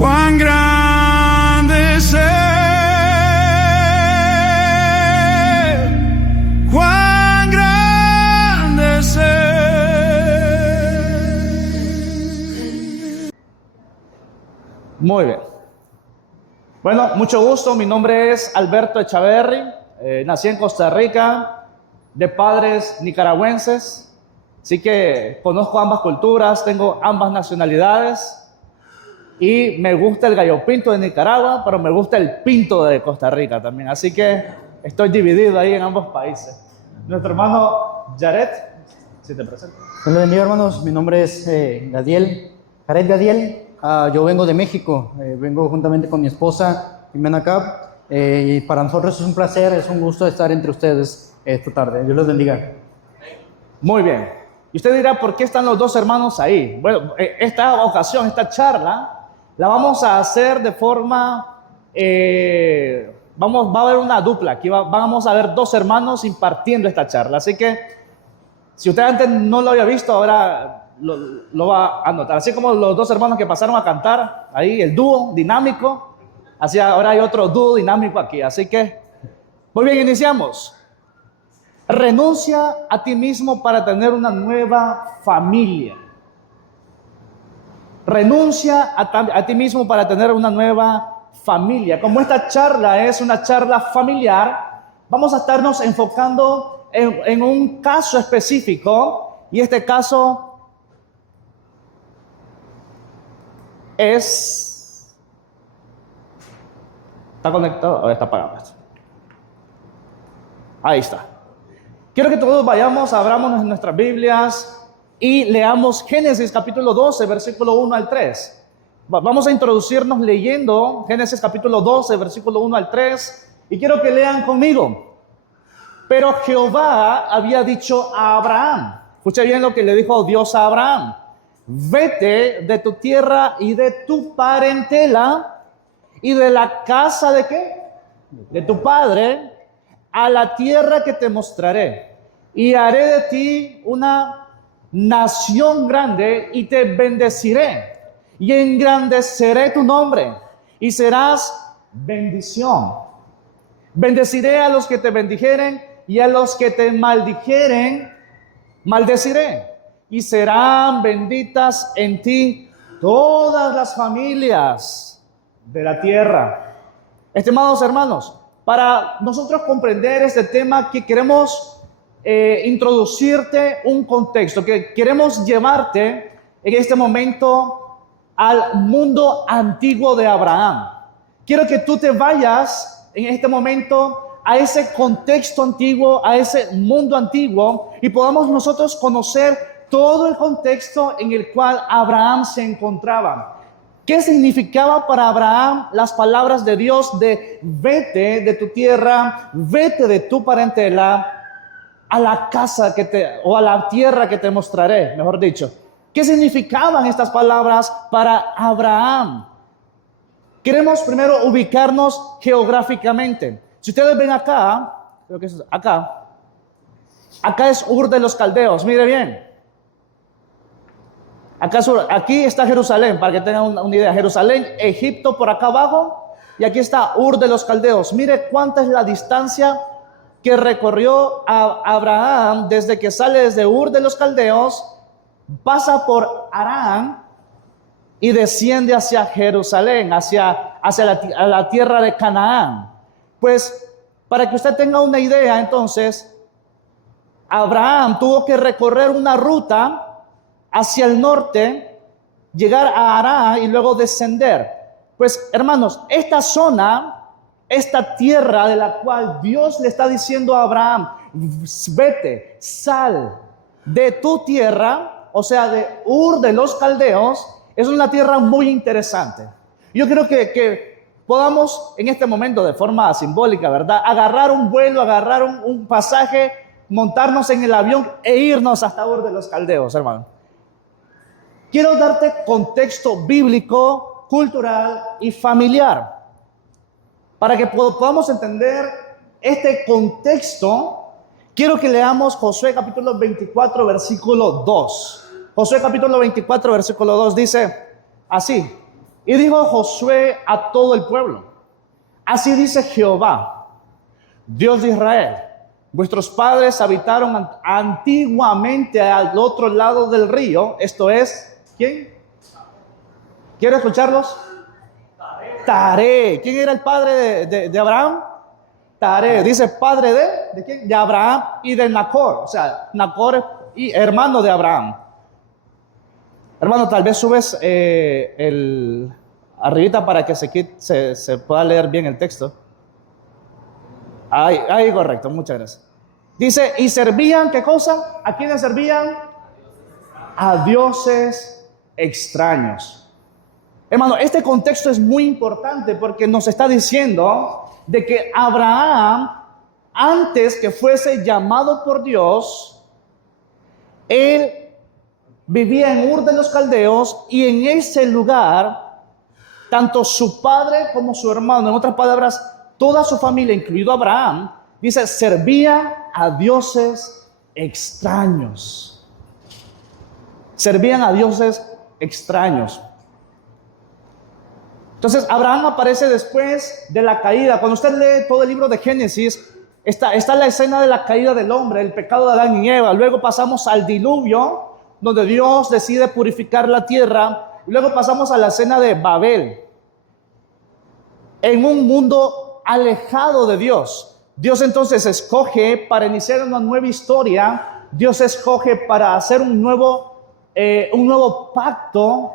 Cuán grande es Él, cuán grande es Él. Muy bien. Bueno, mucho gusto. Mi nombre es Alberto Echaverri. Nací en Costa Rica, de padres nicaragüenses. Así que conozco ambas culturas, tengo ambas nacionalidades. Y me gusta el gallo pinto de Nicaragua, pero me gusta el pinto de Costa Rica también. Así que estoy dividido ahí en ambos países. Nuestro hermano Jared, si te presento. Dios les bendiga, hermanos. Mi nombre es Jared Gadiel. Yo vengo de México. Vengo juntamente con mi esposa, Jimena Cap. Y para nosotros es un placer, es un gusto estar entre ustedes esta tarde. Dios los bendiga. Muy bien. Y usted dirá, ¿por qué están los dos hermanos ahí? Bueno, esta ocasión, esta charla, la vamos a hacer de forma, va a haber una dupla, aquí vamos a ver dos hermanos impartiendo esta charla, así que si usted antes no lo había visto, ahora lo va a notar, así como los dos hermanos que pasaron a cantar, ahí el dúo dinámico, así ahora hay otro dúo dinámico aquí, así que, muy bien, iniciamos. Renuncia a ti mismo para tener una nueva familia. Renuncia a ti mismo para tener una nueva familia. Como esta charla es una charla familiar, vamos a estarnos enfocando en un caso específico, y este caso es... ¿Está conectado o está apagado? Ahí está. Quiero que todos vayamos, abramos nuestras Biblias y leamos Génesis capítulo 12, versículo 1 al 3. Vamos a introducirnos leyendo Génesis capítulo 12, versículo 1 al 3. Y quiero que lean conmigo. Pero Jehová había dicho a Abraham, escuche bien lo que le dijo Dios a Abraham: vete de tu tierra y de tu parentela y de la casa de ¿qué? De tu padre, a la tierra que te mostraré, y haré de ti una nación grande, y te bendeciré, y engrandeceré tu nombre, y serás bendición. Bendeciré a los que te bendijeren, y a los que te maldijeren, maldeciré, y serán benditas en ti todas las familias de la tierra. Estimados hermanos, para nosotros comprender este tema, que queremos introducirte un contexto, que queremos llevarte en este momento al mundo antiguo de Abraham. Quiero que tú te vayas en este momento a ese contexto antiguo, a ese mundo antiguo, y podamos nosotros conocer todo el contexto en el cual Abraham se encontraba. ¿Qué significaba para Abraham las palabras de Dios de vete de tu tierra, vete de tu parentela, a la casa o a la tierra que te mostraré, mejor dicho? ¿Qué significaban estas palabras para Abraham? Queremos primero ubicarnos geográficamente. Si ustedes ven acá, creo que es acá es Ur de los Caldeos, mire bien. Aquí está Jerusalén, para que tengan una idea. Jerusalén, Egipto por acá abajo, y aquí está Ur de los Caldeos. Mire cuánta es la distancia que recorrió Abraham desde que sale desde Ur de los Caldeos, pasa por Harán y desciende hacia Jerusalén, hacia la tierra de Canaán. Pues, para que usted tenga una idea, entonces, Abraham tuvo que recorrer una ruta hacia el norte, llegar a Harán y luego descender. Pues, hermanos, esta zona, esta tierra de la cual Dios le está diciendo a Abraham, vete, sal de tu tierra, o sea, de Ur de los Caldeos, es una tierra muy interesante. Yo creo que podamos en este momento, de forma simbólica, ¿verdad?, agarrar un vuelo, agarrar un pasaje, montarnos en el avión e irnos hasta Ur de los Caldeos, hermano. Quiero darte contexto bíblico, cultural y familiar, para que podamos entender este contexto. Quiero que leamos Josué capítulo 24, versículo 2. Josué capítulo 24, versículo 2 dice así: Y dijo Josué a todo el pueblo: así dice Jehová, Dios de Israel: vuestros padres habitaron antiguamente al otro lado del río. Esto es, ¿quién? ¿Quiere escucharlos? Taré. ¿Quién era el padre de Abraham? Taré. Dice padre ¿de quién? De Abraham y de Nacor. O sea, Nacor es hermano de Abraham. Hermano, tal vez subes arribita para que se pueda leer bien el texto. Ahí, correcto, muchas gracias. Dice, y servían, ¿qué cosa? ¿A quiénes servían? A dioses extraños. Hermano, este contexto es muy importante porque nos está diciendo de que Abraham, antes que fuese llamado por Dios, él vivía en Ur de los Caldeos, y en ese lugar, tanto su padre como su hermano, en otras palabras, toda su familia, incluido Abraham, dice, servía a dioses extraños. Servían a dioses extraños. Entonces, Abraham aparece después de la caída. Cuando usted lee todo el libro de Génesis, está la escena de la caída del hombre, el pecado de Adán y Eva. Luego pasamos al diluvio, donde Dios decide purificar la tierra. Luego pasamos a la escena de Babel. En un mundo alejado de Dios. Dios entonces escoge para iniciar una nueva historia. Dios escoge para hacer un nuevo pacto,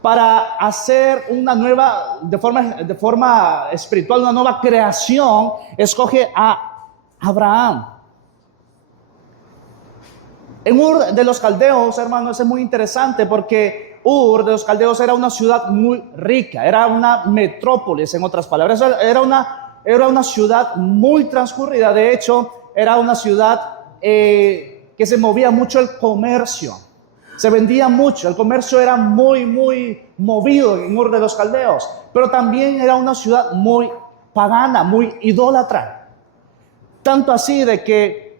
para hacer una nueva, de forma espiritual, una nueva creación. Escoge a Abraham. En Ur de los Caldeos, hermanos, es muy interesante porque Ur de los Caldeos era una ciudad muy rica, era una metrópolis, en otras palabras. Era una ciudad muy transcurrida. De hecho, era una ciudad que se movía mucho el comercio. Se vendía mucho, el comercio era muy movido en Ur de los Caldeos, pero también era una ciudad muy pagana, muy idólatra. Tanto así de que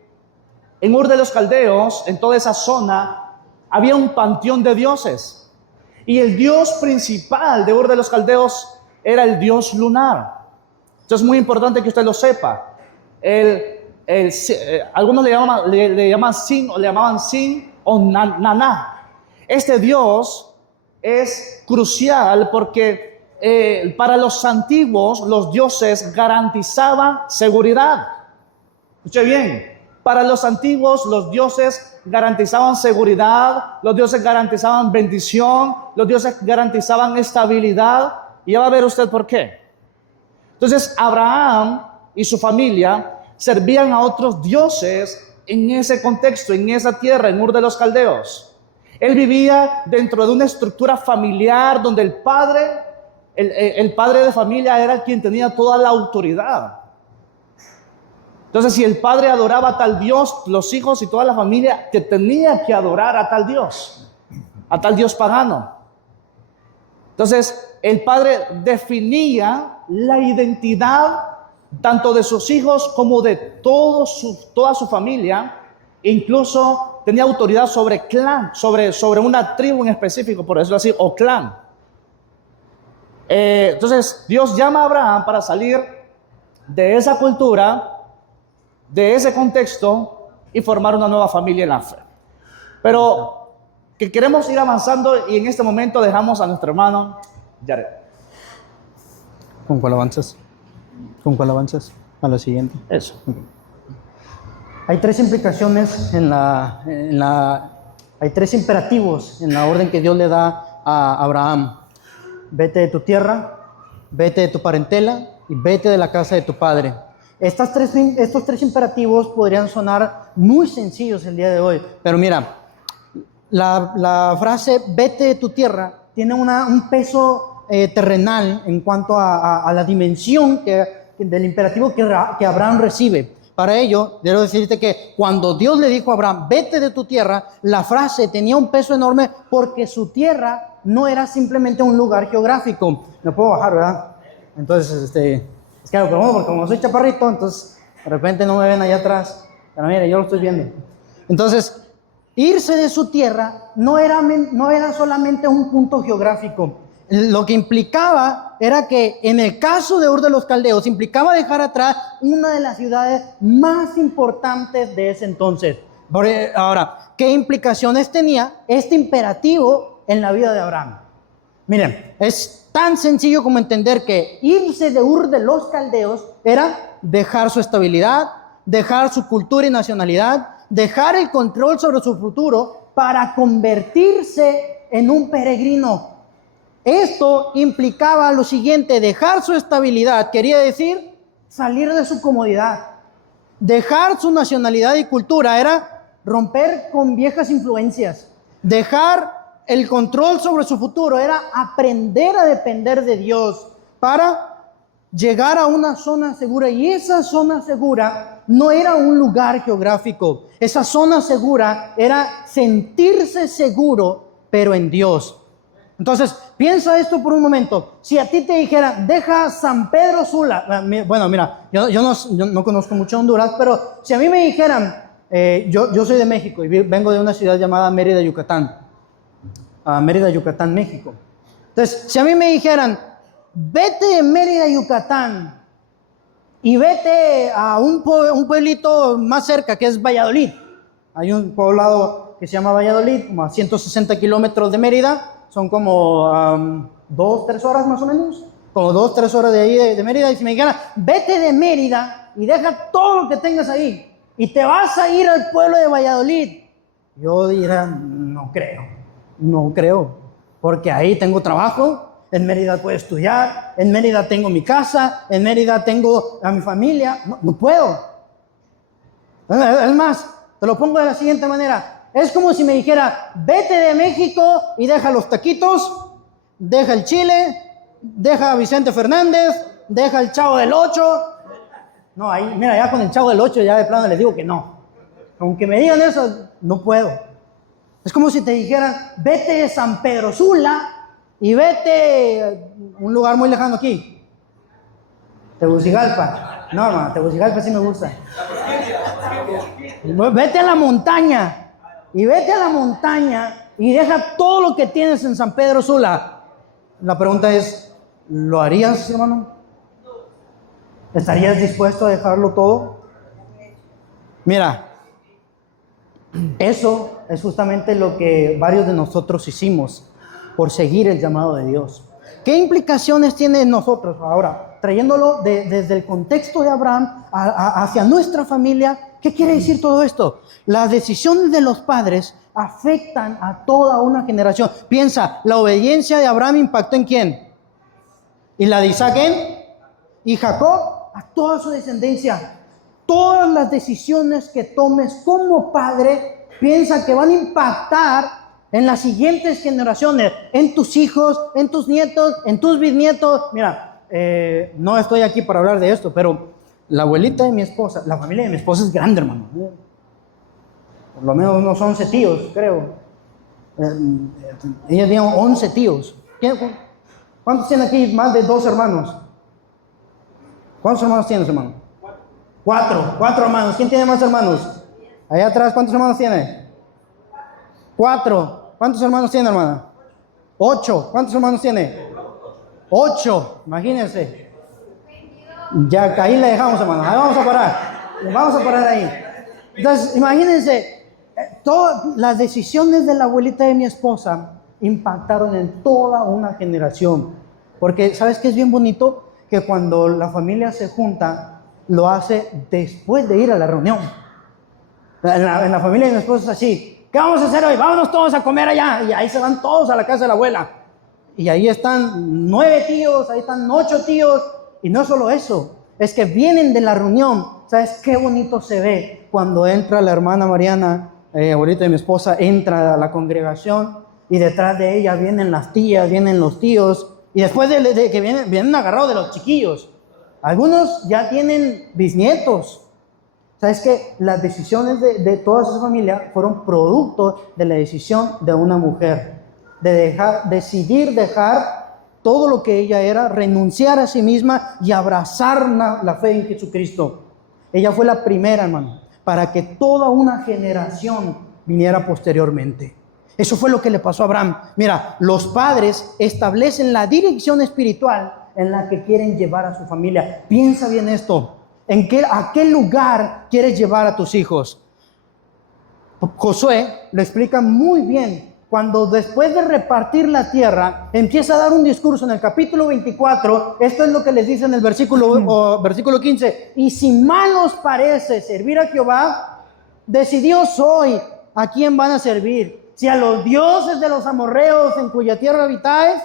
en Ur de los Caldeos, en toda esa zona, había un panteón de dioses. Y el dios principal de Ur de los Caldeos era el dios lunar. Esto es muy importante que usted lo sepa. Algunos le llamaban Sin o Naná. Este Dios es crucial porque para los antiguos los dioses garantizaban seguridad. Escuche bien, para los antiguos los dioses garantizaban seguridad, los dioses garantizaban bendición, los dioses garantizaban estabilidad, y ya va a ver usted por qué. Entonces Abraham y su familia servían a otros dioses en ese contexto, en esa tierra, en Ur de los Caldeos. Él vivía dentro de una estructura familiar donde el padre de familia era quien tenía toda la autoridad. Entonces, si el padre adoraba a tal Dios, los hijos y toda la familia que tenía que adorar a tal Dios pagano. Entonces, el padre definía la identidad tanto de sus hijos como de toda su familia. Incluso tenía autoridad sobre clan, sobre una tribu en específico, por decirlo así, o clan. Entonces, Dios llama a Abraham para salir de esa cultura, de ese contexto, y formar una nueva familia en la fe. Pero que queremos ir avanzando, y en este momento dejamos a nuestro hermano Jared. ¿Con cuál avanzas? ¿Con cuál avanzas? A la siguiente. Eso. Hay tres implicaciones hay tres imperativos en la orden que Dios le da a Abraham. Vete de tu tierra, vete de tu parentela y vete de la casa de tu padre. Estos tres imperativos podrían sonar muy sencillos el día de hoy, pero mira, la frase vete de tu tierra tiene un peso terrenal en cuanto a la dimensión del imperativo que Abraham recibe. Para ello, debo decirte que cuando Dios le dijo a Abraham, vete de tu tierra, la frase tenía un peso enorme porque su tierra no era simplemente un lugar geográfico. Me puedo bajar, ¿verdad? Entonces, es que lo pregunto porque como soy chaparrito, entonces de repente no me ven allá atrás. Pero mire, yo lo estoy viendo. Entonces, Irse de su tierra no era solamente un punto geográfico. Lo que implicaba era que en el caso de Ur de los Caldeos, implicaba dejar atrás una de las ciudades más importantes de ese entonces. Ahora, ¿qué implicaciones tenía este imperativo en la vida de Abraham? Miren, es tan sencillo como entender que irse de Ur de los Caldeos era dejar su estabilidad, dejar su cultura y nacionalidad, dejar el control sobre su futuro para convertirse en un peregrino. Esto implicaba lo siguiente: dejar su estabilidad quería decir salir de su comodidad. Dejar su nacionalidad y cultura era romper con viejas influencias. Dejar el control sobre su futuro era aprender a depender de Dios para llegar a una zona segura. Y esa zona segura no era un lugar geográfico. Esa zona segura era sentirse seguro, pero en Dios. Entonces, piensa esto por un momento. Si a ti te dijera, deja San Pedro Sula. Bueno, mira, yo no conozco mucho Honduras, pero si a mí me dijeran, yo soy de México y vengo de una ciudad llamada Mérida, Yucatán. Mérida, Yucatán, México. Entonces, si a mí me dijeran, vete de Mérida, Yucatán y vete a un pueblito más cerca que es Valladolid. Hay un poblado que se llama Valladolid, como a 160 kilómetros de Mérida. Son como 2-3 horas más o menos. Como 2-3 horas de ahí de Mérida. Y si me dijeran, vete de Mérida y deja todo lo que tengas ahí y te vas a ir al pueblo de Valladolid, yo diría, no creo, porque ahí tengo trabajo, en Mérida puedo estudiar, en Mérida tengo mi casa, en Mérida tengo a mi familia. No puedo. Es más, te lo pongo de la siguiente manera. Es como si me dijera, vete de México y deja los taquitos, deja el chile, deja a Vicente Fernández, deja el Chavo del Ocho. No, ahí, mira, ya con el Chavo del Ocho ya de plano les digo que no. Aunque me digan eso, no puedo. Es como si te dijeran, vete de San Pedro Sula y vete a un lugar muy lejano aquí. Tegucigalpa. No, hermano, Tegucigalpa sí me gusta. Vete a la montaña. Y vete a la montaña y deja todo lo que tienes en San Pedro Sula. La pregunta es, ¿lo harías, hermano? ¿Estarías dispuesto a dejarlo todo? Mira, eso es justamente lo que varios de nosotros hicimos por seguir el llamado de Dios. ¿Qué implicaciones tiene en nosotros ahora? Trayéndolo desde el contexto de Abraham hacia nuestra familia. ¿Qué quiere decir todo esto? Las decisiones de los padres afectan a toda una generación. Piensa, la obediencia de Abraham impactó ¿en quién? ¿Y la de Isaac en? ¿Y Jacob? A toda su descendencia. Todas las decisiones que tomes como padre, piensa que van a impactar en las siguientes generaciones, en tus hijos, en tus nietos, en tus bisnietos. Mira, no estoy aquí para hablar de esto, pero la abuelita de mi esposa, la familia de mi esposa es grande, hermano. Por lo menos unos 11 tíos, creo. Ella tiene 11 tíos. ¿Cuántos tienen aquí más de 2 hermanos? ¿Cuántos hermanos tienes, hermano? 4 hermanos. ¿Quién tiene más hermanos? Allá atrás, ¿cuántos hermanos tiene? 4. ¿Cuántos hermanos tiene, hermana? 8. ¿Cuántos hermanos tiene? 8. Imagínense. Ya ahí le dejamos, hermano. Ahí vamos a parar. Vamos a parar ahí. Entonces, imagínense, todas las decisiones de la abuelita de mi esposa impactaron en toda una generación. Porque, ¿sabes qué es bien bonito? Que cuando la familia se junta, lo hace después de ir a la reunión. En la familia de mi esposa es así. ¿Qué vamos a hacer hoy? Vámonos todos a comer allá. Y ahí se van todos a la casa de la abuela. Y ahí están 9 tíos, ahí están 8 tíos. Y no solo eso, es que vienen de la reunión. ¿Sabes qué bonito se ve cuando entra la hermana Mariana, abuelita de mi esposa, entra a la congregación y detrás de ella vienen las tías, vienen los tíos, y después de que vienen agarrados de los chiquillos. Algunos ya tienen bisnietos. ¿Sabes qué? Las decisiones de toda esa familia fueron producto de la decisión de una mujer, de decidir dejar todo lo que ella era, renunciar a sí misma y abrazar la fe en Jesucristo. Ella fue la primera, hermano, para que toda una generación viniera posteriormente. Eso fue lo que le pasó a Abraham. Mira, los padres establecen la dirección espiritual en la que quieren llevar a su familia. Piensa bien esto. ¿A qué lugar quieres llevar a tus hijos? Josué lo explica muy bien cuando después de repartir la tierra empieza a dar un discurso en el capítulo 24. Esto es lo que les dice en el versículo 15. Y si mal os parece servir a Jehová, decidíos hoy a quién van a servir. Si a los dioses de los amorreos en cuya tierra habitáis,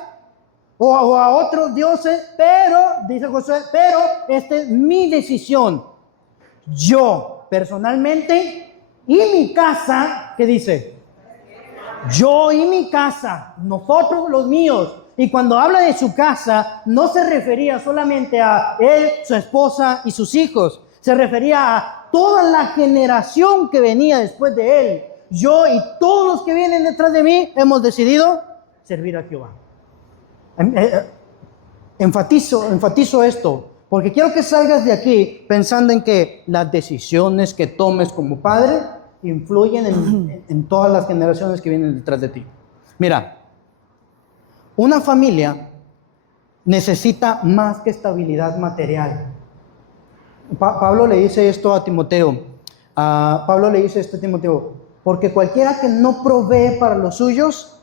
o a otros dioses, pero, dice Josué, pero esta es mi decisión. Yo, personalmente, y mi casa, ¿qué dice? Yo y mi casa, nosotros los míos. Y cuando habla de su casa, no se refería solamente a él, su esposa y sus hijos. Se refería a toda la generación que venía después de él. Yo y todos los que vienen detrás de mí hemos decidido servir a Jehová. Enfatizo esto, porque quiero que salgas de aquí pensando en que las decisiones que tomes como padre influyen en todas las generaciones que vienen detrás de ti. Mira, una familia necesita más que estabilidad material. Pablo le dice esto a Timoteo. Pablo le dice esto a Timoteo: porque cualquiera que no provee para los suyos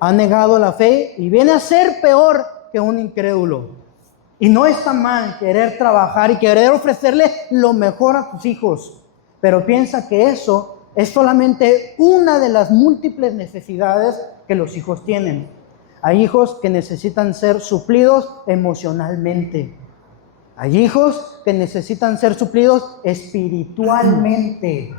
ha negado la fe y viene a ser peor que un incrédulo. Y no está mal querer trabajar y querer ofrecerle lo mejor a tus hijos, pero piensa que eso es solamente una de las múltiples necesidades que los hijos tienen. Hay hijos que necesitan ser suplidos emocionalmente. Hay hijos que necesitan ser suplidos espiritualmente.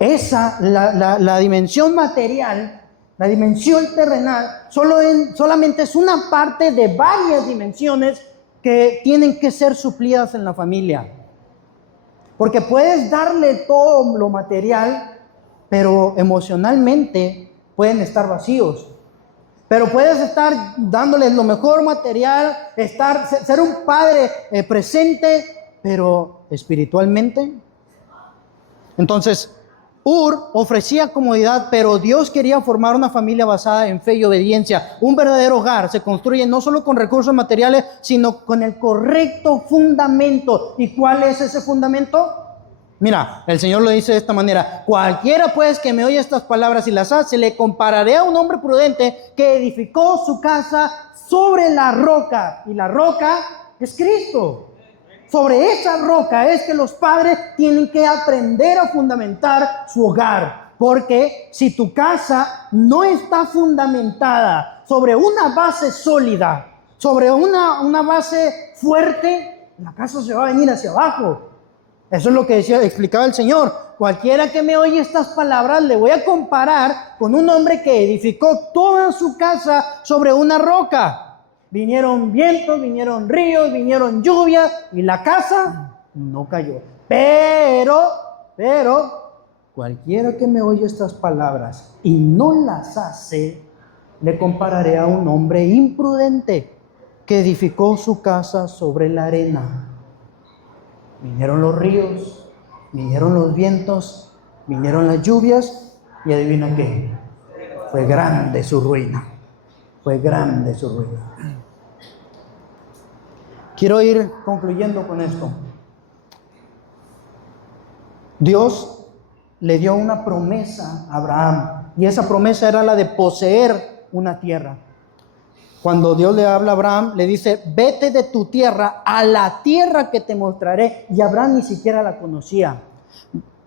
La dimensión material, la dimensión terrenal, solamente es una parte de varias dimensiones que tienen que ser suplidas en la familia. Porque puedes darle todo lo material, pero emocionalmente pueden estar vacíos. Pero puedes estar dándoles lo mejor material, ser un padre presente, pero espiritualmente. Entonces, Ur ofrecía comodidad, pero Dios quería formar una familia basada en fe y obediencia. Un verdadero hogar se construye no solo con recursos materiales, sino con el correcto fundamento. ¿Y cuál es ese fundamento? Mira, el Señor lo dice de esta manera: cualquiera pues que me oye estas palabras y las hace, le compararé a un hombre prudente que edificó su casa sobre la roca. Y la roca es Cristo. Sobre esa roca es que los padres tienen que aprender a fundamentar su hogar. Porque si tu casa no está fundamentada sobre una base sólida, sobre una base fuerte, la casa se va a venir hacia abajo. Eso es lo que explicaba el Señor. Cualquiera que me oye estas palabras le voy a comparar con un hombre que edificó toda su casa sobre una roca. Vinieron vientos, vinieron ríos, vinieron lluvias y la casa no cayó. Pero, cualquiera que me oye estas palabras y no las hace, le compararé a un hombre imprudente que edificó su casa sobre la arena. Vinieron los ríos, vinieron los vientos, vinieron las lluvias y adivina qué, fue grande su ruina. Fue grande su ruina. Quiero ir concluyendo con esto. Dios le dio una promesa a Abraham, y esa promesa era la de poseer una tierra. Cuando Dios le habla a Abraham, le dice: vete de tu tierra a la tierra que te mostraré, y Abraham ni siquiera la conocía.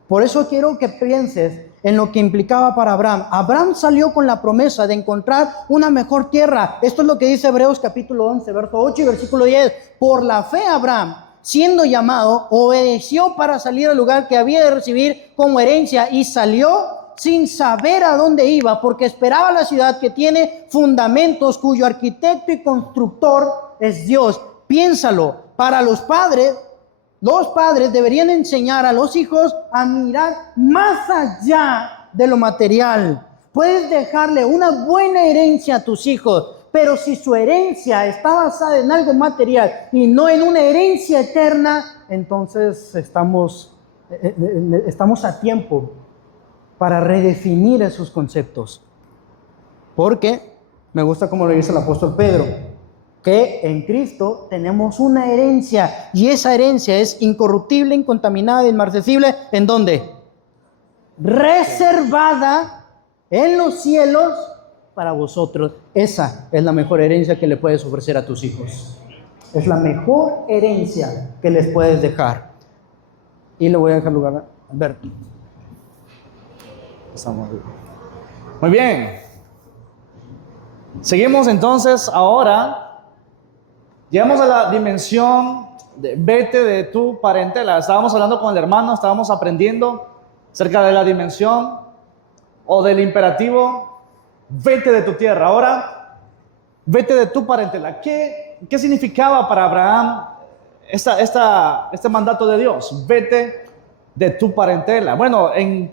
Por eso quiero que pienses en lo que implicaba para Abraham. Abraham salió con la promesa de encontrar una mejor tierra. Esto es lo que dice Hebreos capítulo 11, verso 8 y versículo 10. Por la fe Abraham, siendo llamado, obedeció para salir al lugar que había de recibir como herencia, y salió sin saber a dónde iba, porque esperaba la ciudad que tiene fundamentos, cuyo arquitecto y constructor es Dios. Piénsalo, para los padres deberían enseñar a los hijos a mirar más allá de lo material. Puedes dejarle una buena herencia a tus hijos, pero si su herencia está basada en algo material y no en una herencia eterna, entonces estamos a tiempo para redefinir esos conceptos. Porque me gusta como lo dice el apóstol Pedro, que en Cristo tenemos una herencia, y esa herencia es incorruptible, incontaminada, inmarcesible. ¿En dónde? Reservada en los cielos para vosotros. Esa es la mejor herencia que le puedes ofrecer a tus hijos. Es la mejor herencia que les puedes dejar. Y le voy a dejar lugar a Alberto. Muy bien. Seguimos entonces ahora. Llegamos a la dimensión de vete de tu parentela. Estábamos hablando con el hermano, estábamos aprendiendo acerca de la dimensión o del imperativo vete de tu tierra. Ahora, vete de tu parentela. ¿Qué significaba para Abraham este mandato de Dios? Vete de tu parentela. Bueno, en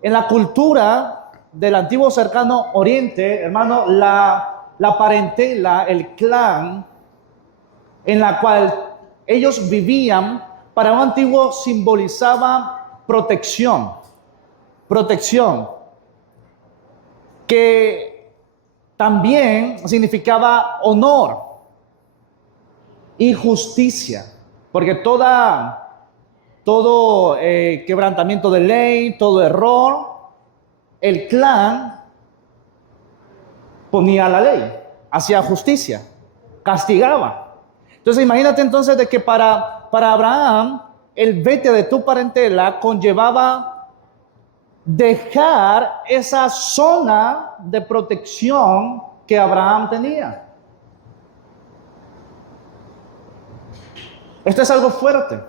la cultura del antiguo cercano oriente, hermano, la parentela, el clan en la cual ellos vivían, para un antiguo simbolizaba protección, que también significaba honor y justicia, porque todo quebrantamiento de ley, todo error, el clan ponía la ley, hacía justicia, castigaba. Entonces imagínate entonces de que para Abraham el vete de tu parentela conllevaba dejar esa zona de protección que Abraham tenía. Esto es algo fuerte.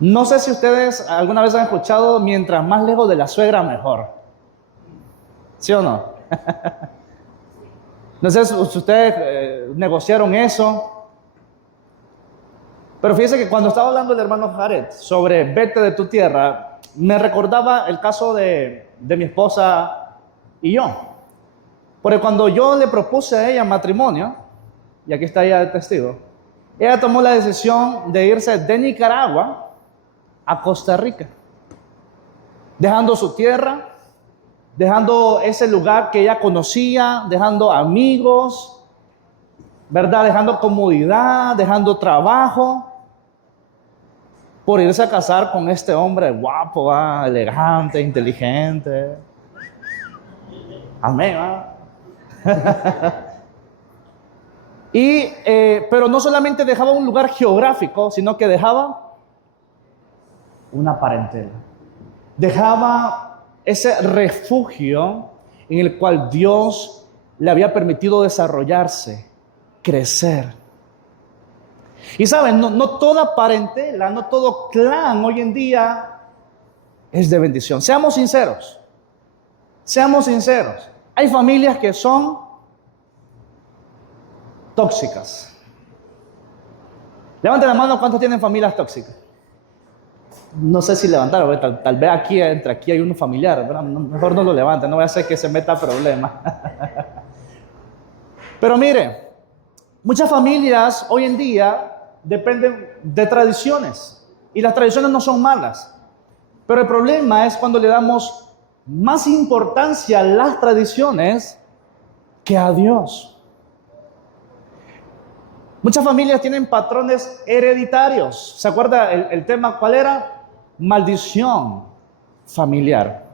No sé si ustedes alguna vez han escuchado, mientras más lejos de la suegra, mejor. ¿Sí o no? No sé si ustedes negociaron eso. Pero fíjense que cuando estaba hablando el hermano Jared sobre vete de tu tierra, me recordaba el caso de mi esposa y yo. Porque cuando yo le propuse a ella matrimonio, y aquí está ella de testigo, ella tomó la decisión de irse de Nicaragua a Costa Rica, dejando su tierra, dejando ese lugar que ella conocía, dejando amigos, ¿verdad? Dejando comodidad, dejando trabajo, por irse a casar con este hombre guapo, elegante, inteligente. Amén, pero no solamente dejaba un lugar geográfico, sino que dejaba una parentela. Dejaba ese refugio en el cual Dios le había permitido desarrollarse, crecer. Y saben, no toda parentela, no todo clan hoy en día es de bendición. Seamos sinceros. Hay familias que son tóxicas. Levanten la mano, ¿cuántos tienen familias tóxicas? No sé si levantaron, tal vez entre aquí hay uno familiar, ¿verdad? Mejor no lo levanten, no voy a hacer que se meta problema. Pero mire, muchas familias hoy en día dependen de tradiciones, y las tradiciones no son malas, pero el problema es cuando le damos más importancia a las tradiciones que a Dios. Muchas familias tienen patrones hereditarios. ¿Se acuerda el tema cuál era? Maldición familiar.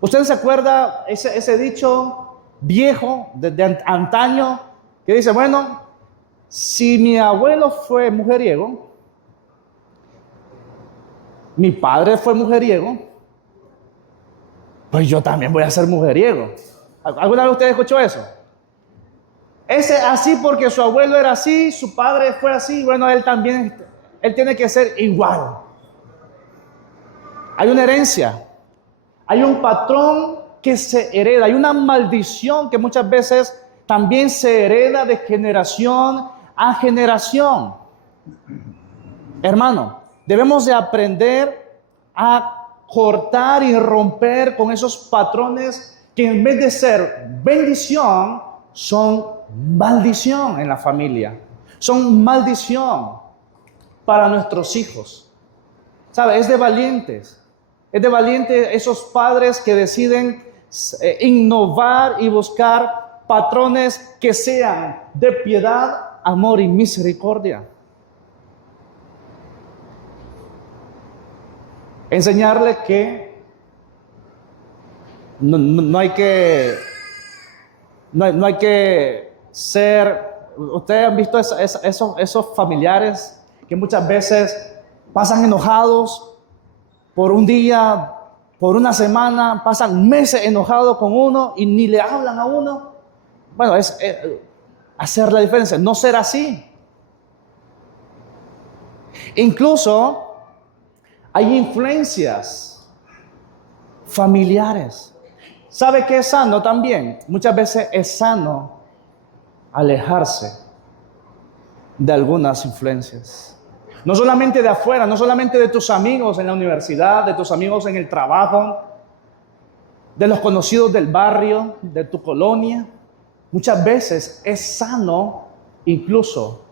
¿Usted se acuerda ese dicho viejo de antaño que dice, bueno, si mi abuelo fue mujeriego, mi padre fue mujeriego, pues yo también voy a ser mujeriego? ¿Alguna vez usted escuchó eso? Así porque su abuelo era así, su padre fue así, bueno, él tiene que ser igual. Hay una herencia, hay un patrón que se hereda, hay una maldición que muchas veces también se hereda de generación a generación. Hermano, debemos de aprender a cortar y romper con esos patrones que en vez de ser bendición, son maldición en la familia, son maldición para nuestros hijos. ¿Sabe? Es de valientes, Es de valiente esos padres que deciden innovar y buscar patrones que sean de piedad, amor y misericordia. Enseñarle que no hay que ser. Ustedes han visto esos familiares que muchas veces pasan enojados por un día, por una semana, pasan meses enojados con uno y ni le hablan a uno. Bueno, es hacer la diferencia, no ser así. Incluso hay influencias familiares. ¿Sabe qué es sano también? Muchas veces es sano alejarse de algunas influencias. No solamente de afuera, no solamente de tus amigos en la universidad, de tus amigos en el trabajo, de los conocidos del barrio, de tu colonia. Muchas veces es sano incluso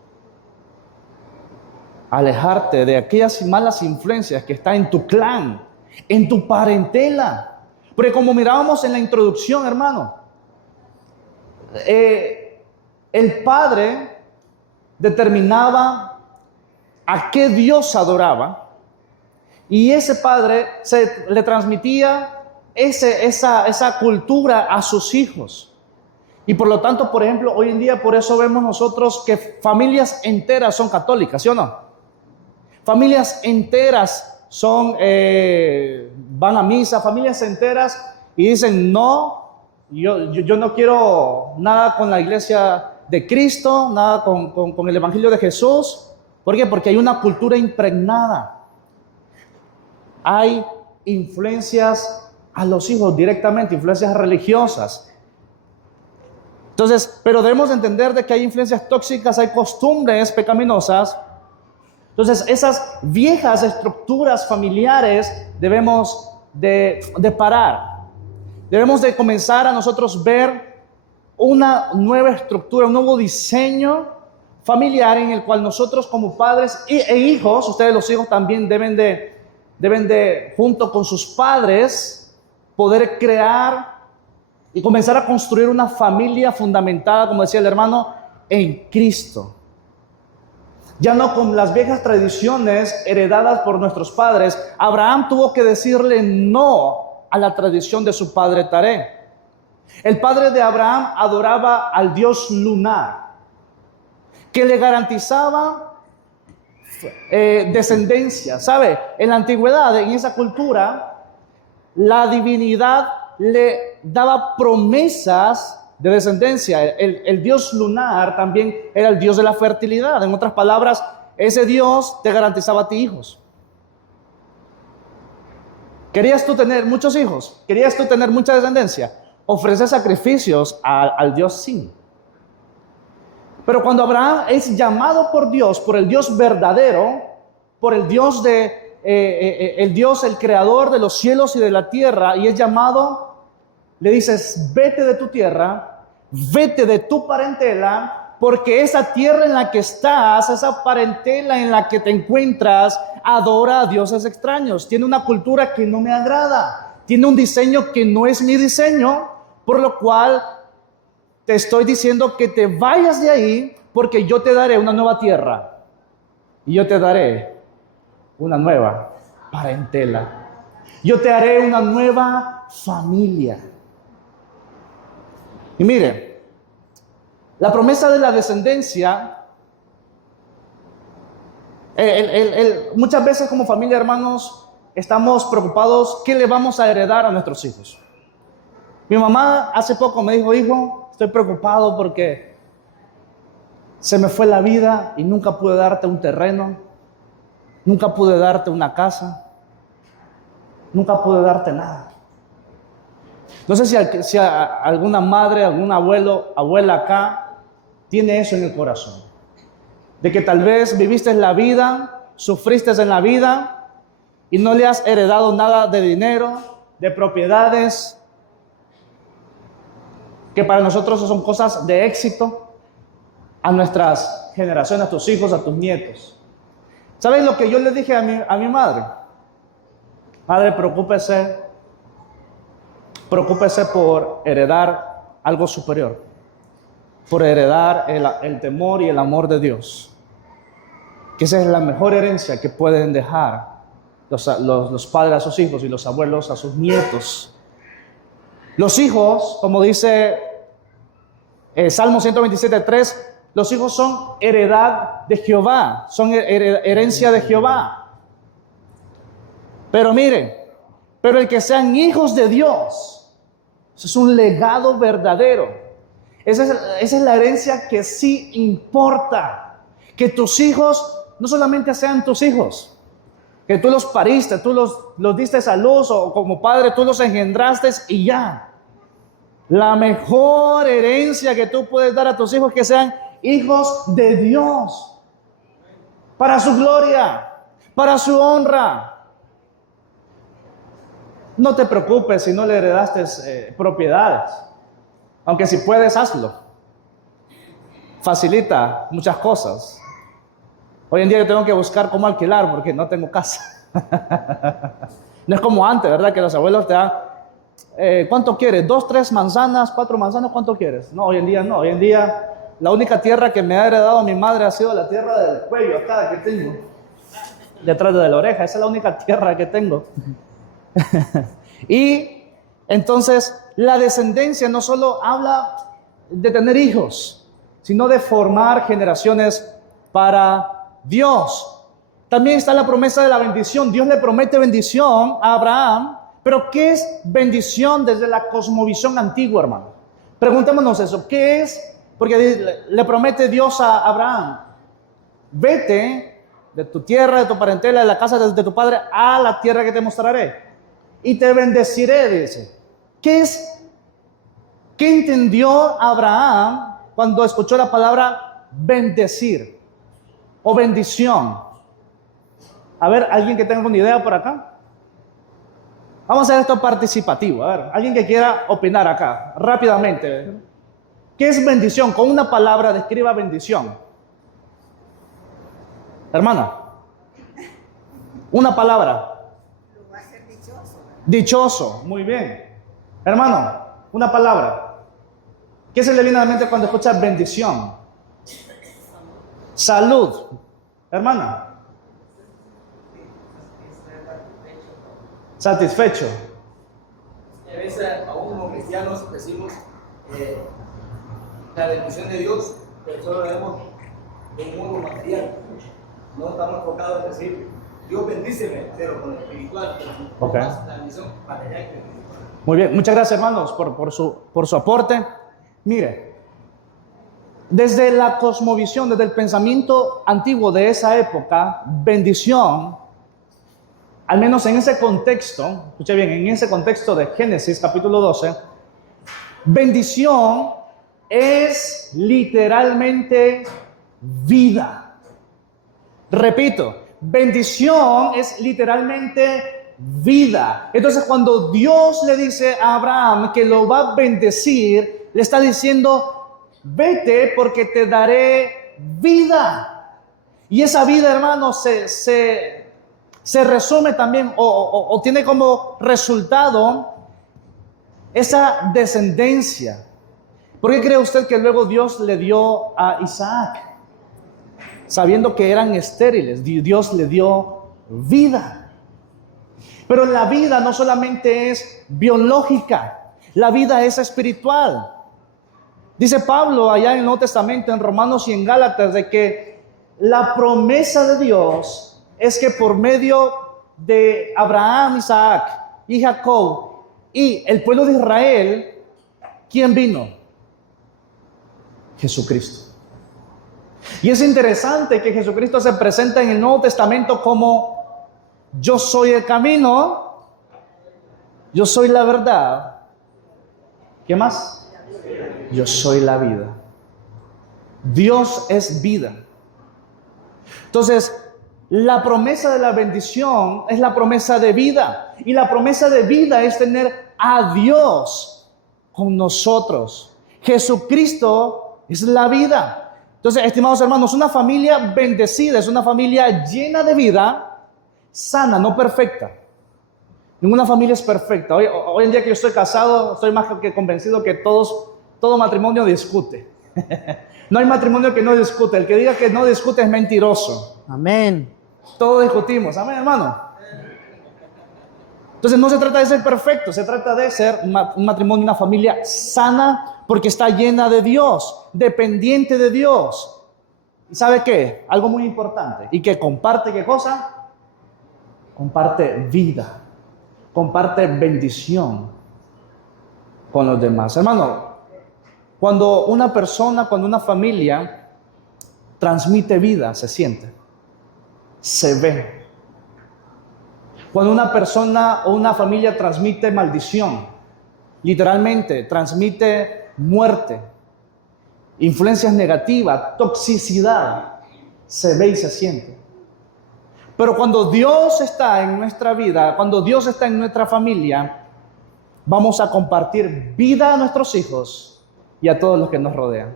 alejarte de aquellas malas influencias que están en tu clan, en tu parentela. Porque como mirábamos en la introducción, hermano, el padre determinaba a qué Dios adoraba y ese padre le transmitía esa cultura a sus hijos. Y por lo tanto, por ejemplo, hoy en día por eso vemos nosotros que familias enteras son católicas, ¿sí o no? Familias enteras van a misa, familias enteras y dicen, no, yo no quiero nada con la iglesia de Cristo, nada con el evangelio de Jesús. ¿Por qué? Porque hay una cultura impregnada. Hay influencias a los hijos directamente, influencias religiosas. Entonces, pero debemos entender de que hay influencias tóxicas, hay costumbres pecaminosas. Entonces, esas viejas estructuras familiares debemos de parar. Debemos de comenzar a nosotros ver una nueva estructura, un nuevo diseño familiar en el cual nosotros como padres e hijos, ustedes los hijos también deben de, junto con sus padres, poder crear y comenzar a construir una familia fundamentada, como decía el hermano, en Cristo. Ya no con las viejas tradiciones heredadas por nuestros padres. Abraham tuvo que decirle no a la tradición de su padre Taré. El padre de Abraham adoraba al dios lunar, que le garantizaba descendencia. ¿Sabe? En la antigüedad, en esa cultura, la divinidad le daba promesas de descendencia. El dios lunar también era el dios de la fertilidad. En otras palabras, ese dios te garantizaba a ti hijos. ¿Querías tú tener muchos hijos? ¿Querías tú tener mucha descendencia? Ofrece sacrificios al dios Sin. Pero cuando Abraham es llamado por Dios, por el Dios verdadero, por el Dios el creador de los cielos y de la tierra, y es llamado, le dices, vete de tu tierra, vete de tu parentela, porque esa tierra en la que estás, esa parentela en la que te encuentras, adora a dioses extraños, tiene una cultura que no me agrada, tiene un diseño que no es mi diseño, por lo cual te estoy diciendo que te vayas de ahí, porque yo te daré una nueva tierra y yo te daré una nueva parentela. Yo te haré una nueva familia. Y mire, la promesa de la descendencia, muchas veces como familia, hermanos, estamos preocupados qué le vamos a heredar a nuestros hijos. Mi mamá hace poco me dijo, hijo, estoy preocupado porque se me fue la vida y nunca pude darte un terreno, nunca pude darte una casa, nunca pude darte nada. No sé si alguna madre, algún abuela acá tiene eso en el corazón. De que tal vez viviste en la vida, sufriste en la vida y no le has heredado nada de dinero, de propiedades, que para nosotros son cosas de éxito, a nuestras generaciones, a tus hijos, a tus nietos. ¿Sabes lo que yo le dije a mi madre? Padre, preocúpese por heredar algo superior, por heredar el temor y el amor de Dios. Que esa es la mejor herencia que pueden dejar los padres a sus hijos y los abuelos a sus nietos. Los hijos, como dice Salmo 127:3, los hijos son heredad de Jehová, son herencia de Jehová. Pero mire, pero el que sean hijos de Dios, eso es un legado verdadero. Esa es la herencia que sí importa. Que tus hijos no solamente sean tus hijos, que tú los pariste, tú los diste a luz, o como padre tú los engendraste y ya. La mejor herencia que tú puedes dar a tus hijos es que sean hijos de Dios, para su gloria, para su honra. No te preocupes si no le heredaste propiedades, aunque si puedes, hazlo. Facilita muchas cosas. Hoy en día yo tengo que buscar cómo alquilar porque no tengo casa. No es como antes, ¿verdad? Que los abuelos te dan, ¿cuánto quieres? 2, 3 manzanas, 4 manzanas, ¿cuánto quieres? No, hoy en día no. Hoy en día la única tierra que me ha heredado mi madre ha sido la tierra del cuello, acá que tengo, detrás de la oreja. Esa es la única tierra que tengo. Y entonces la descendencia no solo habla de tener hijos, sino de formar generaciones para Dios. También está la promesa de la bendición. Dios le promete bendición a Abraham. Pero ¿qué es bendición desde la cosmovisión antigua, hermano? Preguntémonos eso. ¿Qué es? Porque le promete Dios a Abraham: vete de tu tierra, de tu parentela, de la casa de tu padre, a la tierra que te mostraré, y te bendeciré, dice. ¿Qué entendió Abraham cuando escuchó la palabra bendecir o bendición? A ver, ¿alguien que tenga una idea por acá? Vamos a hacer esto participativo. A ver, alguien que quiera opinar acá, rápidamente. ¿Qué es bendición? Con una palabra describa bendición. Hermana, una palabra. Lo va a ser dichoso. Dichoso, muy bien. Hermano, una palabra. ¿Qué se le viene a la mente cuando escucha bendición? Salud. Hermana. Satisfecho. A veces, aún como cristianos, decimos la bendición de Dios, pero solo lo vemos de un modo material. No estamos enfocados en decir, Dios bendíceme, pero con lo espiritual, pero Ok. más la bendición material que espiritual. Muy bien, muchas gracias, hermanos, por su aporte. Mire, desde la cosmovisión, desde el pensamiento antiguo de esa época, bendición, al menos en ese contexto, escuche bien, en ese contexto de Génesis capítulo 12, bendición es literalmente vida. Repito, bendición es literalmente vida. Entonces, cuando Dios le dice a Abraham que lo va a bendecir, le está diciendo: vete porque te daré vida. Y esa vida, hermano, se resume también o tiene como resultado esa descendencia. ¿Por qué cree usted que luego Dios le dio a Isaac? Sabiendo que eran estériles, Dios le dio vida. Pero la vida no solamente es biológica, la vida es espiritual. Dice Pablo allá en el Nuevo Testamento, en Romanos y en Gálatas, de que la promesa de Dios es que por medio de Abraham, Isaac y Jacob y el pueblo de Israel, ¿quién vino? Jesucristo. Y es interesante que Jesucristo se presenta en el Nuevo Testamento como: yo soy el camino, yo soy la verdad. ¿Qué más? Yo soy la vida. Dios es vida. Entonces, la promesa de la bendición es la promesa de vida. Y la promesa de vida es tener a Dios con nosotros. Jesucristo es la vida. Entonces, estimados hermanos, una familia bendecida es una familia llena de vida, sana, no perfecta. Ninguna familia es perfecta. Hoy en día que yo estoy casado, estoy más que convencido que todo matrimonio discute. No hay matrimonio que no discute. El que diga que no discute es mentiroso. Amén. Todos discutimos. Amén, hermano. Entonces no se trata de ser perfecto, se trata de ser un matrimonio, una familia sana, porque está llena de Dios, dependiente de Dios. ¿Y sabe qué? Algo muy importante. Y que comparte, ¿qué cosa? Comparte vida, comparte bendición con los demás. Hermano, cuando una persona, cuando una familia transmite vida, se siente, se ve. Cuando una persona o una familia transmite maldición, literalmente transmite muerte, influencias negativas, toxicidad, se ve y se siente. Pero cuando Dios está en nuestra vida, cuando Dios está en nuestra familia, vamos a compartir vida a nuestros hijos y a todos los que nos rodean.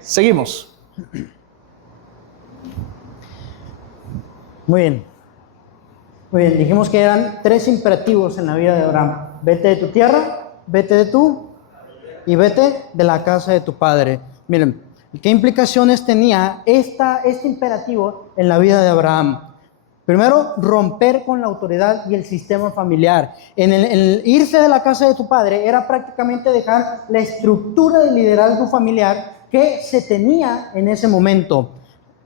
Seguimos. Muy bien. Muy bien, dijimos que eran 3 imperativos en la vida de Abraham. Vete de tu tierra, vete de tú y vete de la casa de tu padre. Miren, ¿qué implicaciones tenía este imperativo en la vida de Abraham? Primero, romper con la autoridad y el sistema familiar. En el irse de la casa de tu padre era prácticamente dejar la estructura de liderazgo familiar que se tenía en ese momento.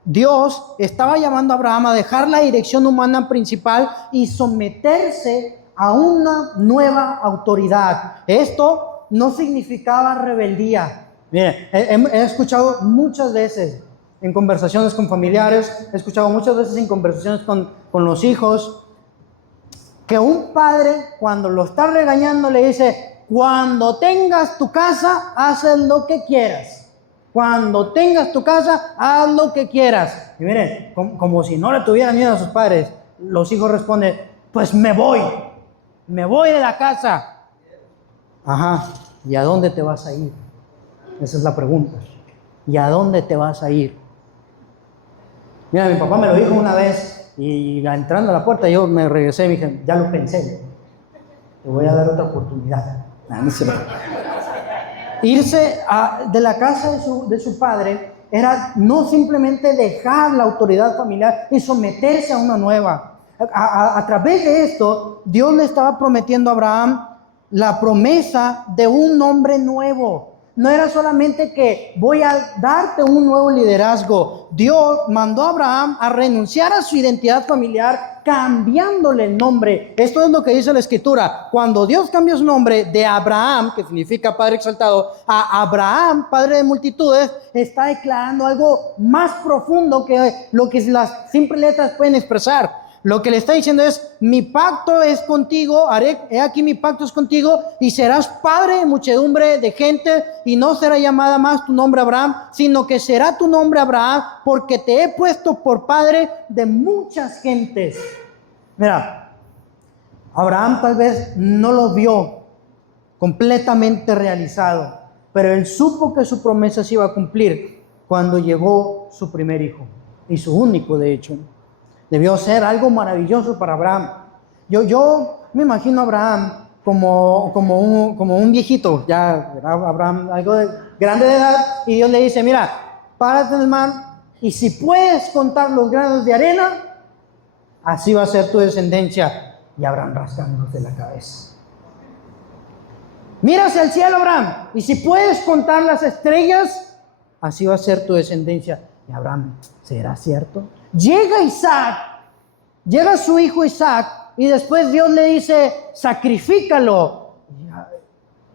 Dios estaba llamando a Abraham a dejar la dirección humana principal y someterse a una nueva autoridad. Esto no significaba rebeldía. Miren, he escuchado muchas veces en conversaciones con familiares, he escuchado muchas veces en conversaciones con los hijos, que un padre cuando lo está regañando le dice: cuando tengas tu casa, haz lo que quieras. Cuando tengas tu casa, haz lo que quieras. Y miren, como si no le tuvieran miedo a sus padres, los hijos responden: pues me voy de la casa. Ajá, ¿y a dónde te vas a ir? Esa es la pregunta. ¿Y a dónde te vas a ir? Mira, mi papá me lo dijo una vez y entrando a la puerta yo me regresé y me dije: ya lo pensé, te voy a dar otra oportunidad. No es cierto. Irse de la casa de su padre era no simplemente dejar la autoridad familiar y someterse a una nueva. A través de esto, Dios le estaba prometiendo a Abraham la promesa de un nombre nuevo. No era solamente que voy a darte un nuevo liderazgo. Dios mandó a Abraham a renunciar a su identidad familiar, cambiándole el nombre. Esto es lo que dice la Escritura. Cuando Dios cambió su nombre de Abraham, que significa Padre exaltado, a Abraham, Padre de multitudes, está declarando algo más profundo que lo que las simples letras pueden expresar. Lo que le está diciendo es: mi pacto es contigo, he aquí mi pacto es contigo, y serás padre de muchedumbre de gente, y no será llamada más tu nombre Abraham, sino que será tu nombre Abraham, porque te he puesto por padre de muchas gentes. Mira, Abraham tal vez no lo vio completamente realizado, pero él supo que su promesa se iba a cumplir cuando llegó su primer hijo, y su único de hecho. Debió ser algo maravilloso para Abraham. Yo me imagino a Abraham como un viejito, ya Abraham algo grande de edad, y Dios le dice: mira, párate en el mar, y si puedes contar los granos de arena, así va a ser tu descendencia. Y Abraham rascándose la cabeza. Mira hacia el cielo, Abraham, y si puedes contar las estrellas, así va a ser tu descendencia. Y Abraham: ¿será cierto? Llega su hijo Isaac, y después Dios le dice: sacrifícalo.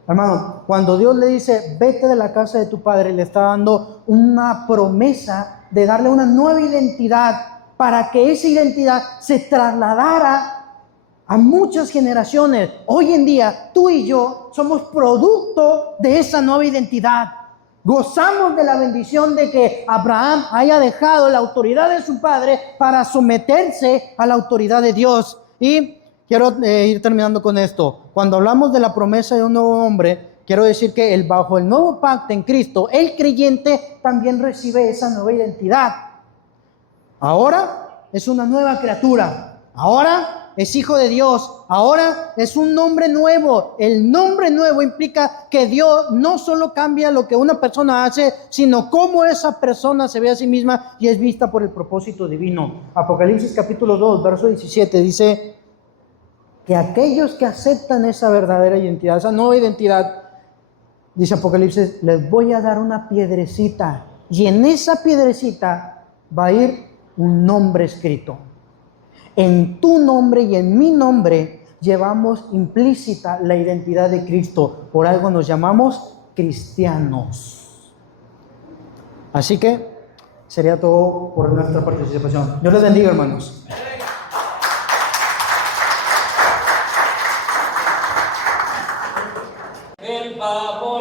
Hermano, cuando Dios le dice: vete de la casa de tu padre, le está dando una promesa de darle una nueva identidad, para que esa identidad se trasladara a muchas generaciones. Hoy en día, tú y yo somos producto de esa nueva identidad. Gozamos de la bendición de que Abraham haya dejado la autoridad de su padre para someterse a la autoridad de Dios. Y quiero ir terminando con esto. Cuando hablamos de la promesa de un nuevo hombre, quiero decir que bajo el nuevo pacto en Cristo, el creyente también recibe esa nueva identidad. Ahora es una nueva criatura. Ahora es hijo de Dios. Ahora es un nombre nuevo. El nombre nuevo implica que Dios no solo cambia lo que una persona hace, sino cómo esa persona se ve a sí misma y es vista por el propósito divino. Apocalipsis capítulo 2, verso 17 dice que aquellos que aceptan esa verdadera identidad, esa nueva identidad, dice Apocalipsis, les voy a dar una piedrecita y en esa piedrecita va a ir un nombre escrito. En tu nombre y en mi nombre llevamos implícita la identidad de Cristo. Por algo nos llamamos cristianos. Así que sería todo por nuestra participación. Dios les bendiga, hermanos. El favor